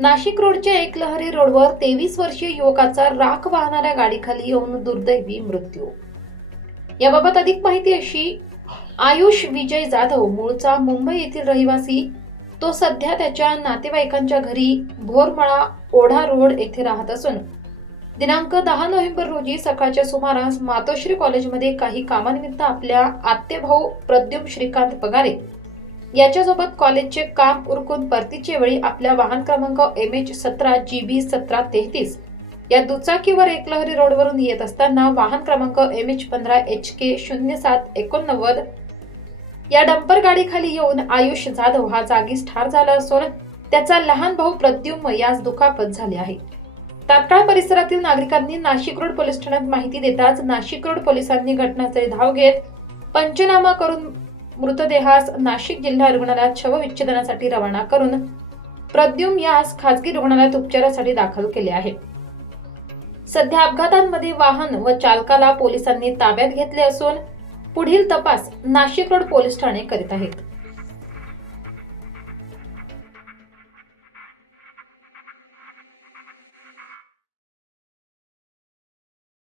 नाशिक रोडच्या एकलहरी रोडवर तेवीस वर्षीय युवकाचा राख वाहणाऱ्या गाडीखाली येऊन दुर्दैवी मृत्यू. याबाबत अधिक माहिती अशी आयुष विजय जाधव मूळचा मुंबई येथील रहिवासी तो सध्या त्याच्या नातेवाईकांच्या घरी भोरमळा ओढा रोड येथे राहत असून दिनांक दहा नोव्हेंबर रोजी सकाळच्या सुमारास मातोश्री कॉलेजमध्ये काही कामानिमित्त आपल्या आत्तेभाऊ प्रद्युम श्रीकांत पगारे याच्यासोबत कॉलेजचे काम उरकून परतीचे वेळी आपल्या वाहन क्रमांक एम एच सतरा जी बी सतरा तेहतीस या दुचाकीवर एकलहरी रोडवरून येत असताना वाहन क्रमांक एम एच पंधरा एच के शून्य सात एकोणनव्वद या डंपर गाडीखाली येऊन आयुष जाधव हा जागीच ठार झाला असून त्याचा लहान भाऊ प्रद्युम यास दुखापत झाली आहे. तात्काळ परिसरातील नागरिकांनी नाशिक रोड पोलीस ठाण्यात माहिती देताच नाशिक रोड पोलिसांनी घटनास्थळी धाव घेत पंचनामा करून मृतदेहास नाशिक जिल्हा रुग्णालयात शवविच्छेदनासाठी रवाना करून प्रद्युम यास खासगी रुग्णालयात उपचारासाठी दाखल केले आहे. सध्या अपघातांमध्ये वाहन व चालकाला पोलिसांनी ताब्यात घेतले असून पुढील तपास नाशिक रोड पोलीस ठाणे करीत आहेत.